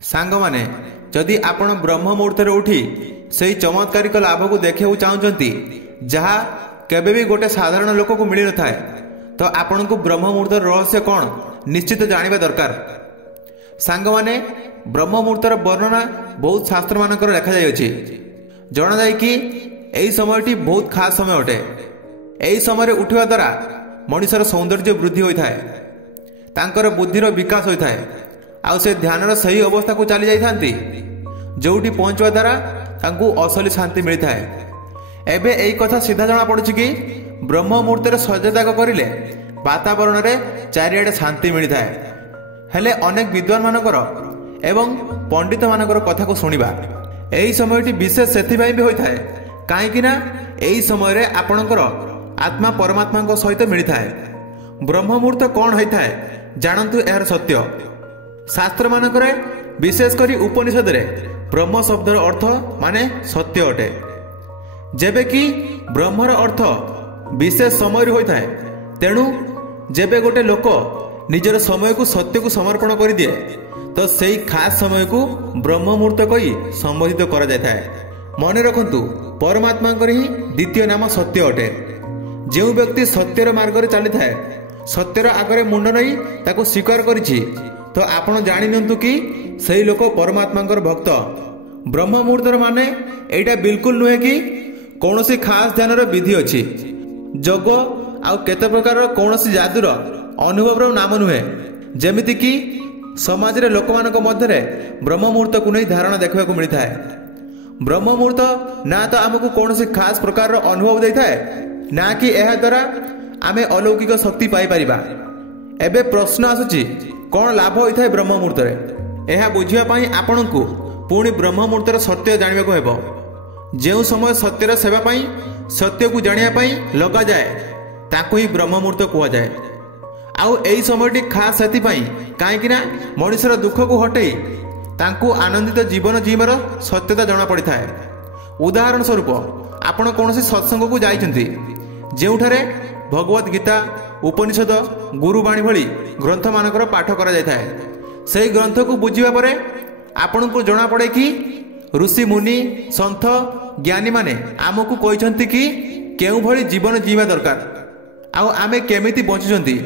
सांगमाने जदि आपण ब्रह्म मुहूर्त उठी से चमत्कारिक लाभ को देखा चाहते जहाँ केबे भी गोटे साधारण लोक को मिल न था तो आपण को ब्रह्म मुहूर्त रहस्य कौन निश्चित जानवा दरकार। सांगमाने ब्रह्म मुहूर्तर वर्णना बहुत शास्त्र मानक लिखा जाइए। जना जाए कि यही समयटी बहुत खास समय अटे। यही समय उठवा द्वारा मनुष्यर सौंदर्य वृद्धि होता है, तांकर बुद्धिर विकास होता है, आउ से ध्यानर सही अवस्था को चली जाती जोटी पहुंचवा द्वारा तांकु असली शांति मिलता है। एबे यही कथा सीधा जना पड़ुछि कि ब्रह्म मुहूर्त सजत्याग करिले वातावरण में चारिआडे शांति मिलता है। हेले अनेक विद्वान मानकर एवं पंडित मानकर कथा को सुनिबा यही समयटी विशेष सेथिबाई भी होता है कहीं यही समय आपणकर आत्मा परमात्मा सहित मिलता है। ब्रह्म मुहूर्त कौन होता है जानतु यार सत्य। शास्त्र मानक विशेषकर उपनिषद रे ब्रह्म शब्दर अर्थ माने सत्य अटे। जेबे कि ब्रह्मर अर्थ विशेष समय होता है, तेणु जेबे गोटे लोक निजर समय को सत्य को समर्पण कर दिए तो सही खास समय को ब्रह्म मुहूर्त कही संबोधित करा जाता है। मन रखंतु परमात्मा ही द्वितीय नाम सत्य अटे। जो व्यक्ति सत्यर मार्ग में चली था सत्यर आगे मुंड नहीं ताको स्वीकार करिछि तो आपण जानि नियंतु कि सही लोक परमात्मा भक्त। ब्रह्म मुहूर्त माने एटा बिल्कुल नुहे कि कौनसी खास ध्यानर विधि अच्छी जोग आउ केते प्रकार कौनसी जादूर अनुभव नाम नुहे। जेमिति कि समाज रे लोक मानक मध्य ब्रह्म मुहूर्त को नहीं धारणा देखा मिलता है। ब्रह्म मुहूर्त ना तो आमको कौनसी खास प्रकार अनुभव देता है ना कि यह द्वारा आमे अलौकिक शक्ति पाई परिबा। एबे प्रश्न आसुची कौन लाभ होता है ब्रह्म मुहूर्त रे। यह बुझिया पाई आपनकु पुणी ब्रह्म मुहूर्तर सत्य जानवा को हेबो। जो समय सत्यर सेवा पाई सत्य को जानिया पाई लगा जाए ताकू ही ब्रह्म मुहूर्त कहा जाए। आउ एई समयटी खास सेति पाई काहेकि ना मनुष्यर दुख को हटई तांकू आनंदित जीवन जीवर सत्यता जना पड़ी थाए। उदाहरण स्वरूप आपण कौनसी सत्संग को जाइछंती जेउठारे भगवत गीता उपनिषद गुरुबाणी भली ग्रंथ मानकर पाठ करा जाय थाए। सेही ग्रंथ को बुझिबा परे आपण को जना पड़े कि ऋषि मुनि संत ज्ञानी माने आमको कहते कि केउ भली जीवन जीवा दरकार आउ आमे केमिति बंचुचंती।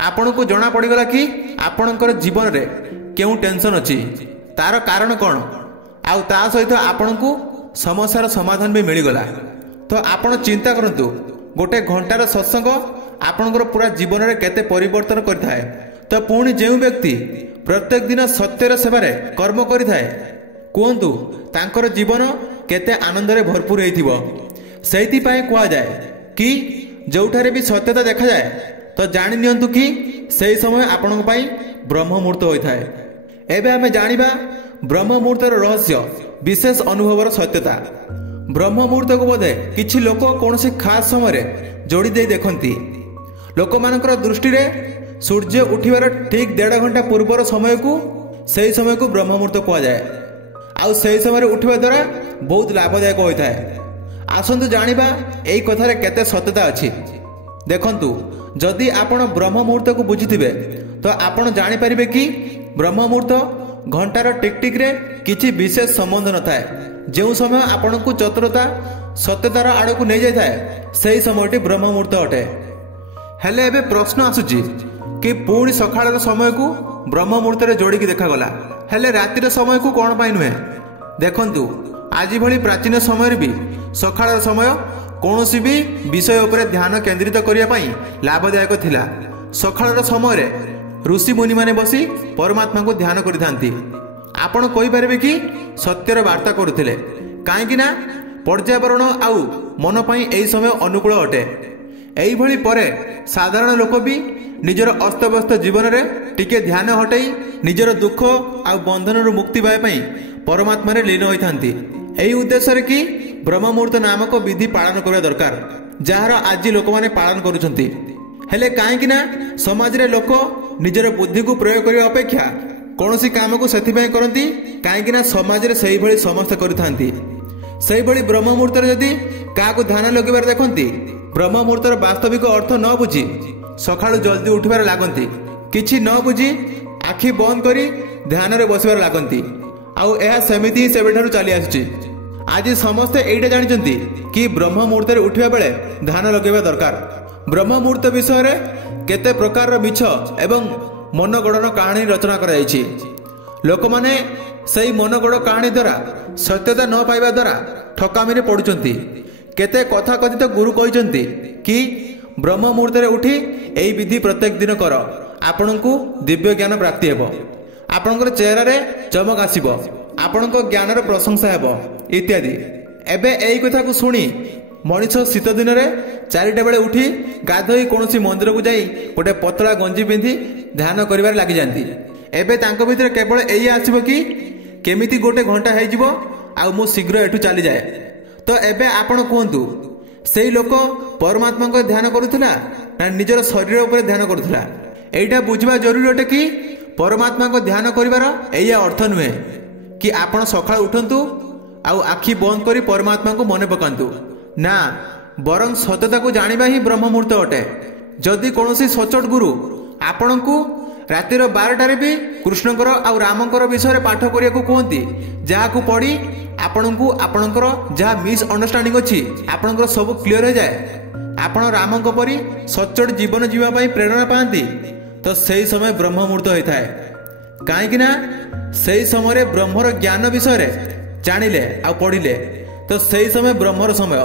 आपण को जना पड़गला कि आपणकर जीवन रे केउ टेंशन अछि तार कारण कौन आउ ता सहित आपण को समस्यार समाधान भी मिलगला। तो आपण चिंता करंतु गोटे घंटार सत्संग आपणकर पूरा जीवन रे केते परिवर्तन करथाए। तो पुणी जो व्यक्ति प्रत्येक दिन सत्यर सेवारे कर्म करिथाए कहतु तांकर जीवन केते आनंद रे भरपूर हेतिबो। सेति पाए कहा जाए कि जोठारे भी सत्यता देखा जाए तो जानि नियंतु कि सही समय आपणक पई ब्रह्म मुहूर्त होता है। एबे आमे जानिबा ब्रह्म मुहूर्तर रहस्य विशेष अनुभवर सत्यता। ब्रह्म मुहूर्त को बोधे किछि लोक कौनसी खास समय जोड़ी दे देखंती। लोक मानकर दृष्टि रे सूर्य उठिबार ठीक 1.5 घंटा पूर्वर समय को सही समय को ब्रह्म मुहूर्त कहा जाए। आउ सही समय उठवा द्वारा बहुत लाभदायक होता है। आसंतु जानिबा एई कथारे केते सत्यता अछि। देखंतु जदि आपण ब्रह्म मुहूर्त को बुझिथिबे तो आपण जानि परिबे कि ब्रह्म मुहूर्त घंटार टिकटिक रे किछि विशेष संबंध न थाए। जो समय आपण को चतुरता सत्यतार आड़ को नहीं जाए सही समयटी ब्रह्म मुहूर्त अटे। हेले एबे प्रश्न आसुची कि पुणी सकाळर समय को ब्रह्म मुहूर्त रे जोड़ी देखा गला हेले रातिर समय को कौन पाई नुहे। देखंतु आज भली प्राचीन समय भी सकाळर समय कौनसी भी विषय उपरे ध्यान केंद्रित करिया पाई लाभदायक थिला। सकाळर समय रे ऋषि मुनि माने बसी परमात्मा को ध्यान करिथांती। आपण कहि परिबे कि सत्यर वार्ता करुथिले काहेकि ना पर्यावरण आउ मन पाई एई समय अनुकूल अटे। एई भली परे साधारण लोक भी निजर अस्तव्यस्त जीवन रे टिके ध्यान हटई निजर दुख आ बंधन मुक्ति पाए पाई परमात्मा रे लीन होइथांती। एई उद्देश्य रे कि ब्रह्म मुहूर्त नामक विधि पालन करबा दरकार जार आज लोक माने पालन करूछंती। हेले काहेकि ना समाज रे लोक निजर बुद्धि को प्रयोग करबा अपेक्षा कौनसी काम को सेथिबाई करंती काहेकि ना समाज रे सही भली समस्त करिथांती। सही भली ब्रह्म मुहूर्त रे जदी का को ध्यान लगेबार देखंती ब्रह्म मुहूर्तर वास्तविक अर्थ न बुझी सकाळु जल्दी उठिबार लागंती। किछि न बुझी ଆଖି ବନ୍ଦ କରି ଧ୍ୟାନରେ ବସିବାରେ ଲାଗନ୍ତି। ଆଉ ଏହା ସେମିତି ହିଁ ସେବେଠାରୁ ଚାଲି ଆସୁଛି। ଆଜି ସମସ୍ତେ ଏଇଟା ଜାଣିଛନ୍ତି କି ବ୍ରହ୍ମ ମୁହୂର୍ତ୍ତରେ ଉଠିବା ବେଳେ ଧ୍ୟାନ ଲଗାଇବା ଦରକାର। ବ୍ରହ୍ମ ମୁହୂର୍ତ୍ତ ବିଷୟରେ କେତେ ପ୍ରକାରର ମିଛ ଏବଂ ମନଗଢ଼ଣ କାହାଣୀ ରଚନା କରାଯାଇଛି। ଲୋକମାନେ ସେହି ମନଗଢ଼ କାହାଣୀ ଦ୍ୱାରା ସତ୍ୟତା ନ ପାଇବା ଦ୍ୱାରା ଠକାମିରେ ପଡ଼ୁଛନ୍ତି। କେତେ କଥାକଥିତ ଗୁରୁ କହିଛନ୍ତି କି ବ୍ରହ୍ମ ମୁହୂର୍ତ୍ତରେ ଉଠି ଏହି ବିଧି ପ୍ରତ୍ୟେକ ଦିନ କର, ଆପଣଙ୍କୁ ଦିବ୍ୟ ଜ୍ଞାନ ପ୍ରାପ୍ତି ହେବ, ଆପଣଙ୍କର ଚେହେରାରେ ଚମକ ଆସିବ, ଆପଣଙ୍କ ଜ୍ଞାନର ପ୍ରଶଂସା ହେବ ଇତ୍ୟାଦି। ଏବେ ଏହି କଥାକୁ ଶୁଣି ମଣିଷ ଶୀତ ଦିନରେ 4ଟା ବେଳେ ଉଠି ଗାଧୋଇ କୌଣସି ମନ୍ଦିରକୁ ଯାଇ ଗୋଟେ ପତଳା ଗଞ୍ଜି ପିନ୍ଧି ଧ୍ୟାନ କରିବାରେ ଲାଗିଯାନ୍ତି। ଏବେ ତାଙ୍କ ଭିତରେ କେବଳ ଏଇଆ ଆସିବ କି କେମିତି ଗୋଟେ ଘଣ୍ଟା ହେଇଯିବ ଆଉ ମୁଁ ଶୀଘ୍ର ଏଠୁ ଚାଲିଯାଏ। ତ ଏବେ ଆପଣ କୁହନ୍ତୁ, ସେଇ ଲୋକ ପରମାତ୍ମାଙ୍କ ଧ୍ୟାନ କରୁଥିଲା ନା ନିଜର ଶରୀର ଉପରେ ଧ୍ୟାନ କରୁଥିଲା? ଏଇଟା ବୁଝିବା ଜରୁରୀ ଅଟେ କି ପରମାତ୍ମାଙ୍କ ଧ୍ୟାନ କରିବାର ଏଇଆ ଅର୍ଥ ନୁହେଁ କି ଆପଣ ସକାଳୁ ଉଠନ୍ତୁ ଆଉ ଆଖି ବନ୍ଦ କରି ପରମାତ୍ମାଙ୍କୁ ମନେ ପକାନ୍ତୁ। ନା, ବରଂ ସତ୍ୟତାକୁ ଜାଣିବା ହିଁ ବ୍ରହ୍ମ ମୁହୂର୍ତ୍ତ ଅଟେ। ଯଦି କୌଣସି ସଚୋଟ ଗୁରୁ ଆପଣଙ୍କୁ ରାତିର 12ଟାରେ ବି କୃଷ୍ଣଙ୍କର ଆଉ ରାମଙ୍କର ବିଷୟରେ ପାଠ କରିବାକୁ କୁହନ୍ତି, ଯାହାକୁ ପଢ଼ି ଆପଣଙ୍କୁ ଆପଣଙ୍କର ଯାହା ମିସ୍ ଅଣ୍ଡରଷ୍ଟାଣ୍ଡିଂ ଅଛି ଆପଣଙ୍କର ସବୁ କ୍ଲିୟର ହେଇଯାଏ, ଆପଣ ରାମଙ୍କ ପରି ସଚୋଟ ଜୀବନ ଯିବା ପାଇଁ ପ୍ରେରଣା ପାଆନ୍ତି, ତ ସେହି ସମୟ ବ୍ରହ୍ମ ମୁହୂର୍ତ୍ତ ହୋଇଥାଏ। କାହିଁକି ନା ସେହି ସମୟରେ ବ୍ରହ୍ମର ଜ୍ଞାନ ବିଷୟରେ ଜାଣିଲେ ଆଉ ପଢ଼ିଲେ, ତ ସେହି ସମୟ ବ୍ରହ୍ମର ସମୟ।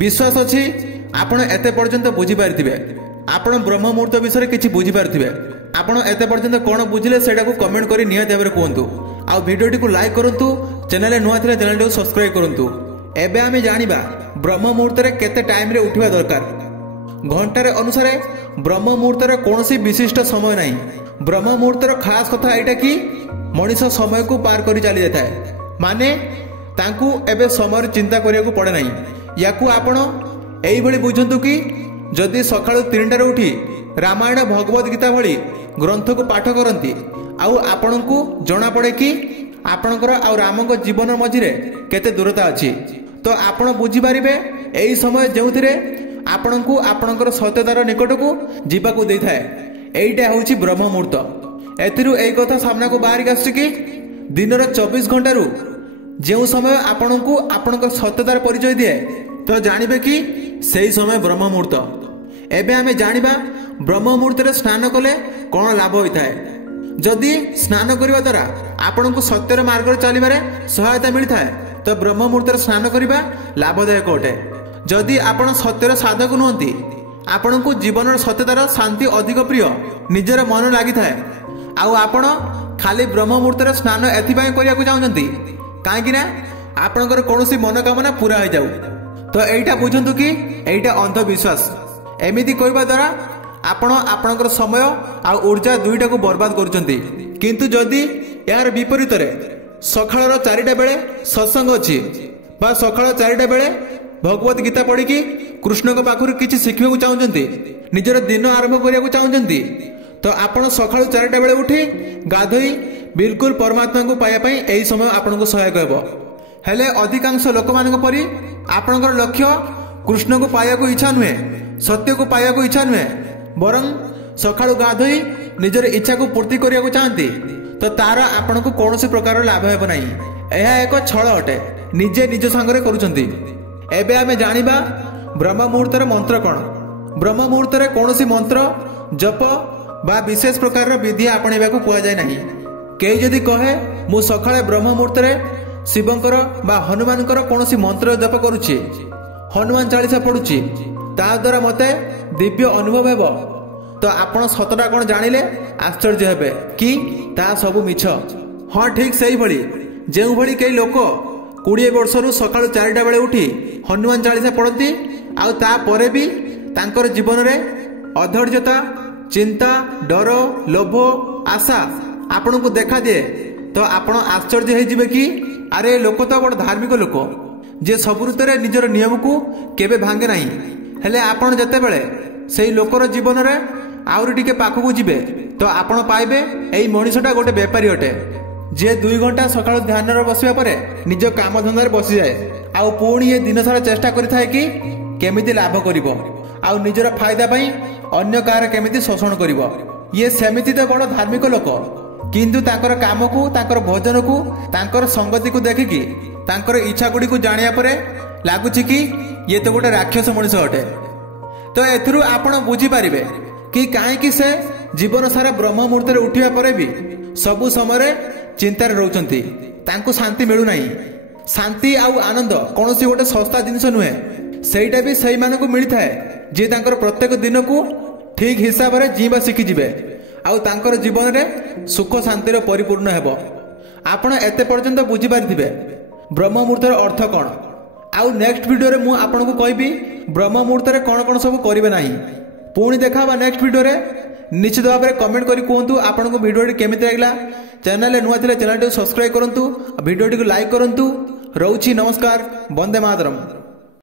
ବିଶ୍ୱାସ ଅଛି ଆପଣ ଏତେ ପର୍ଯ୍ୟନ୍ତ ବୁଝିପାରିଥିବେ, ଆପଣ ବ୍ରହ୍ମ ମୁହୂର୍ତ୍ତ ବିଷୟରେ କିଛି ବୁଝିପାରିଥିବେ। ଆପଣ ଏତେ ପର୍ଯ୍ୟନ୍ତ କ'ଣ ବୁଝିଲେ ସେଇଟାକୁ କମେଣ୍ଟ କରି ନିହାତି ଭାବରେ କୁହନ୍ତୁ। ଆଉ ଭିଡ଼ିଓଟିକୁ ଲାଇକ୍ କରନ୍ତୁ, ଚ୍ୟାନେଲରେ ନୂଆ ଥିଲେ ଚ୍ୟାନେଲଟିକୁ ସବସ୍କ୍ରାଇବ୍ କରନ୍ତୁ। ଏବେ ଆମେ ଜାଣିବା ବ୍ରହ୍ମ ମୁହୂର୍ତ୍ତରେ କେତେ ଟାଇମରେ ଉଠିବା ଦରକାର। ଘଣ୍ଟାରେ ଅନୁସାରେ ବ୍ରହ୍ମ ମୁହୂର୍ତ୍ତର କୌଣସି ବିଶିଷ୍ଟ ସମୟ ନାହିଁ। ବ୍ରହ୍ମ ମୁହୂର୍ତ୍ତର ଖାସ୍ କଥା ଏଇଟା କି ମଣିଷ ସମୟକୁ ପାର କରି ଚାଲି ଯାଇଥାଏ, ମାନେ ତାଙ୍କୁ ଏବେ ସମୟର ଚିନ୍ତା କରିବାକୁ ପଡ଼େ ନାହିଁ। ୟାକୁ ଆପଣ ଏଇଭଳି ବୁଝନ୍ତୁ କି ଯଦି ସକାଳୁ 3ଟାରେ ଉଠି ରାମାୟଣ ଭଗବତ ଗୀତା ଭଳି ଗ୍ରନ୍ଥକୁ ପାଠ କରନ୍ତି ଆଉ ଆପଣଙ୍କୁ ଜଣାପଡ଼େ କି ଆପଣଙ୍କର ଆଉ ରାମଙ୍କ ଜୀବନ ମଝିରେ କେତେ ଦୂରତା ଅଛି, ତ ଆପଣ ବୁଝିପାରିବେ ଏହି ସମୟ ଯେଉଁଥିରେ ଆପଣଙ୍କୁ ଆପଣଙ୍କର ସତ୍ୟତାର ନିକଟକୁ ଯିବାକୁ ଦେଇଥାଏ। ଏଇଟା ହେଉଛି ବ୍ରହ୍ମ ମୁହୂର୍ତ୍ତ। ଏଥିରୁ ଏଇ କଥା ସାମ୍ନାକୁ ବାହାରିକି ଆସୁଛି କି ଦିନର 24 ଘଣ୍ଟାରୁ ଯେଉଁ ସମୟ ଆପଣଙ୍କୁ ଆପଣଙ୍କର ସତ୍ୟତାର ପରିଚୟ ଦିଏ, ତ ଜାଣିବେ କି ସେହି ସମୟ ବ୍ରହ୍ମ ମୁହୂର୍ତ୍ତ। ଏବେ ଆମେ ଜାଣିବା ବ୍ରହ୍ମ ମୁହୂର୍ତ୍ତରେ ସ୍ନାନ କଲେ କ'ଣ ଲାଭ ହୋଇଥାଏ। ଯଦି ସ୍ନାନ କରିବା ଦ୍ୱାରା ଆପଣଙ୍କୁ ସତ୍ୟର ମାର୍ଗରେ ଚାଲିବାରେ ସହାୟତା ମିଳିଥାଏ, ତ ବ୍ରହ୍ମ ମୁହୂର୍ତ୍ତରେ ସ୍ନାନ କରିବା ଲାଭଦାୟକ ଅଟେ। ଯଦି ଆପଣ ସତ୍ୟର ସାଧକ ନୁହନ୍ତି, ଆପଣଙ୍କୁ ଜୀବନର ସତ୍ୟତାର ଶାନ୍ତି ଅଧିକ ପ୍ରିୟ, ନିଜର ମନ ଲାଗିଥାଏ, ଆଉ ଆପଣ ଖାଲି ବ୍ରହ୍ମ ମୁହୂର୍ତ୍ତରେ ସ୍ନାନ ଏଥିପାଇଁ କରିବାକୁ ଚାହୁଁଛନ୍ତି କାହିଁକି ନା ଆପଣଙ୍କର କୌଣସି ମନୋକାମନା ପୁରା ହୋଇଯାଉ, ତ ଏଇଟା ବୁଝନ୍ତୁ କି ଏଇଟା ଅନ୍ଧବିଶ୍ୱାସ। ଏମିତି କରିବା ଦ୍ୱାରା ଆପଣ ଆପଣଙ୍କର ସମୟ ଆଉ ଊର୍ଜା ଦୁଇଟାକୁ ବର୍ବାଦ କରୁଛନ୍ତି। କିନ୍ତୁ ଯଦି ଏହାର ବିପରୀତରେ ସକାଳର 4ଟା ବେଳେ ସତ୍ସଙ୍ଗ ଅଛି ବା ସକାଳ 4ଟା ବେଳେ ଭଗବତ ଗୀତା ପଢ଼ିକି କୃଷ୍ଣଙ୍କ ପାଖରୁ କିଛି ଶିଖିବାକୁ ଚାହୁଁଛନ୍ତି, ନିଜର ଦିନ ଆରମ୍ଭ କରିବାକୁ ଚାହୁଁଛନ୍ତି, ତ ଆପଣ ସକାଳୁ 4ଟା ବେଳେ ଉଠି ଗାଧୋଇ ବିଲକୁଲ ପରମାତ୍ମାଙ୍କୁ ପାଇବା ପାଇଁ ଏହି ସମୟ ଆପଣଙ୍କୁ ସହାୟକ ହେବ। ହେଲେ ଅଧିକାଂଶ ଲୋକମାନଙ୍କ ପରି ଆପଣଙ୍କର ଲକ୍ଷ୍ୟ କୃଷ୍ଣଙ୍କୁ ପାଇବାକୁ ଇଚ୍ଛା ନୁହେଁ, ସତ୍ୟକୁ ପାଇବାକୁ ଇଚ୍ଛା ନୁହେଁ, ବରଂ ସକାଳୁ ଗାଧୋଇ ନିଜର ଇଚ୍ଛାକୁ ପୂର୍ତ୍ତି କରିବାକୁ ଚାହାନ୍ତି, ତ ତାର ଆପଣଙ୍କୁ କୌଣସି ପ୍ରକାର ଲାଭ ହେବ ନାହିଁ। ଏହା ଏକ ଛଳ ଅଟେ, ନିଜେ ନିଜ ସାଙ୍ଗରେ କରୁଛନ୍ତି। ଏବେ ଆମେ ଜାଣିବା ବ୍ରହ୍ମ ମୁହୂର୍ତ୍ତର ମନ୍ତ୍ର କ'ଣ। ବ୍ରହ୍ମ ମୁହୂର୍ତ୍ତରେ କୌଣସି ମନ୍ତ୍ର ଜପ ବା ବିଶେଷ ପ୍ରକାରର ବିଧି ଆପଣେଇବାକୁ କୁହାଯାଏ ନାହିଁ। କେହି ଯଦି କହେ ମୁଁ ସକାଳେ ବ୍ରହ୍ମ ମୁହୂର୍ତ୍ତରେ ଶିବଙ୍କର ବା ହନୁମାନଙ୍କର କୌଣସି ମନ୍ତ୍ର ଜପ କରୁଛି, ହନୁମାନ ଚାଳିଶା ପଢୁଛି, ତାହା ଦ୍ୱାରା ମୋତେ ଦିବ୍ୟ ଅନୁଭବ ହେବ, ତ ଆପଣ ସତଟା କ'ଣ ଜାଣିଲେ ଆଶ୍ଚର୍ଯ୍ୟ ହେବେ କି ତାହା ସବୁ ମିଛ। ହଁ, ଠିକ୍ ସେଇଭଳି ଯେଉଁଭଳି କେହି ଲୋକ 20 ବର୍ଷରୁ ସକାଳୁ 4ଟା ବେଳେ ଉଠି ହନୁମାନ ଚାଳିଶା ପଢ଼ନ୍ତି ଆଉ ତାପରେ ବି ତାଙ୍କର ଜୀବନରେ ଅଧୈର୍ଯ୍ୟତା, ଚିନ୍ତା, ଡର, ଲୋଭ, ଆଶା ଆପଣଙ୍କୁ ଦେଖାଦିଏ, ତ ଆପଣ ଆଶ୍ଚର୍ଯ୍ୟ ହେଇଯିବେ କି ଆରେ ଲୋକ ତ ବଡ଼ ଧାର୍ମିକ ଲୋକ, ଯେ ସବୁ ଋତୁରେ ନିଜର ନିୟମକୁ କେବେ ଭାଙ୍ଗେ ନାହିଁ। ହେଲେ ଆପଣ ଯେତେବେଳେ ସେଇ ଲୋକର ଜୀବନରେ ଆହୁରି ଟିକେ ପାଖକୁ ଯିବେ, ତ ଆପଣ ପାଇବେ ଏଇ ମଣିଷଟା ଗୋଟେ ବେପାରୀ ଅଟେ, ଯିଏ 2 ଘଣ୍ଟା ସକାଳୁ ଧ୍ୟାନରେ ବସିବା ପରେ ନିଜ କାମଧନ୍ଦାରେ ବସିଯାଏ ଆଉ ପୁଣି ଏ ଦିନସାରା ଚେଷ୍ଟା କରିଥାଏ କି କେମିତି ଲାଭ କରିବ ଆଉ ନିଜର ଫାଇଦା ପାଇଁ ଅନ୍ୟ କାହାର କେମିତି ଶୋଷଣ କରିବ। ଇଏ ସେମିତି ତ ବଡ଼ ଧାର୍ମିକ ଲୋକ, କିନ୍ତୁ ତାଙ୍କର କାମକୁ, ତାଙ୍କର ଭଜନକୁ, ତାଙ୍କର ସଙ୍ଗତିକୁ ଦେଖିକି ତାଙ୍କର ଇଚ୍ଛା ଗୁଡ଼ିକୁ ଜାଣିବା ପରେ ଲାଗୁଛି କି ଇଏ ତ ଗୋଟେ ରାକ୍ଷସ ମଣିଷ ଅଟେ। ତ ଏଥିରୁ ଆପଣ ବୁଝିପାରିବେ କି କାହିଁକି ସେ ଜୀବନ ସାରା ବ୍ରହ୍ମ ମୁହୂର୍ତ୍ତରେ ଉଠିବା ପରେ ବି ସବୁ ସମୟରେ ଚିନ୍ତାରେ ରହୁଛନ୍ତି। ତାଙ୍କୁ ଶାନ୍ତି ମିଳୁନାହିଁ। ଶାନ୍ତି ଆଉ ଆନନ୍ଦ କୌଣସି ଗୋଟେ ଶସ୍ତା ଜିନିଷ ନୁହେଁ। ସେଇଟା ବି ସେଇମାନଙ୍କୁ ମିଳିଥାଏ ଯିଏ ତାଙ୍କର ପ୍ରତ୍ୟେକ ଦିନକୁ ଠିକ ହିସାବରେ ଜୀଇବା ଶିଖିଯିବେ ଆଉ ତାଙ୍କର ଜୀବନରେ ସୁଖ ଶାନ୍ତିର ପରିପୂର୍ଣ୍ଣ ହେବ। ଆପଣ ଏତେ ପର୍ଯ୍ୟନ୍ତ ବୁଝିପାରିଥିବେ ବ୍ରହ୍ମ ମୁହୂର୍ତ୍ତର ଅର୍ଥ କ'ଣ। ଆଉ ନେକ୍ସଟ ଭିଡ଼ିଓରେ ମୁଁ ଆପଣଙ୍କୁ କହିବି ବ୍ରହ୍ମ ମୁହୂର୍ତ୍ତରେ କ'ଣ କ'ଣ ସବୁ କରିବେ ନାହିଁ। ପୁଣି ଦେଖା ହେବା ନେକ୍ସଟ ଭିଡ଼ିଓରେ। ନିଶ୍ଚିତ ଭାବରେ କମେଣ୍ଟ କରି କୁହନ୍ତୁ ଆପଣଙ୍କୁ ଭିଡ଼ିଓଟି କେମିତି ଲାଗିଲା। ଚ୍ୟାନେଲରେ ନୂଆ ଥିଲେ ଚ୍ୟାନେଲଟିକୁ ସବସ୍କ୍ରାଇବ କରନ୍ତୁ, ଭିଡ଼ିଓଟିକୁ ଲାଇକ୍ କରନ୍ତୁ। ରହୁଛି, ନମସ୍କାର, ବନ୍ଦେ ମାତରମ୍।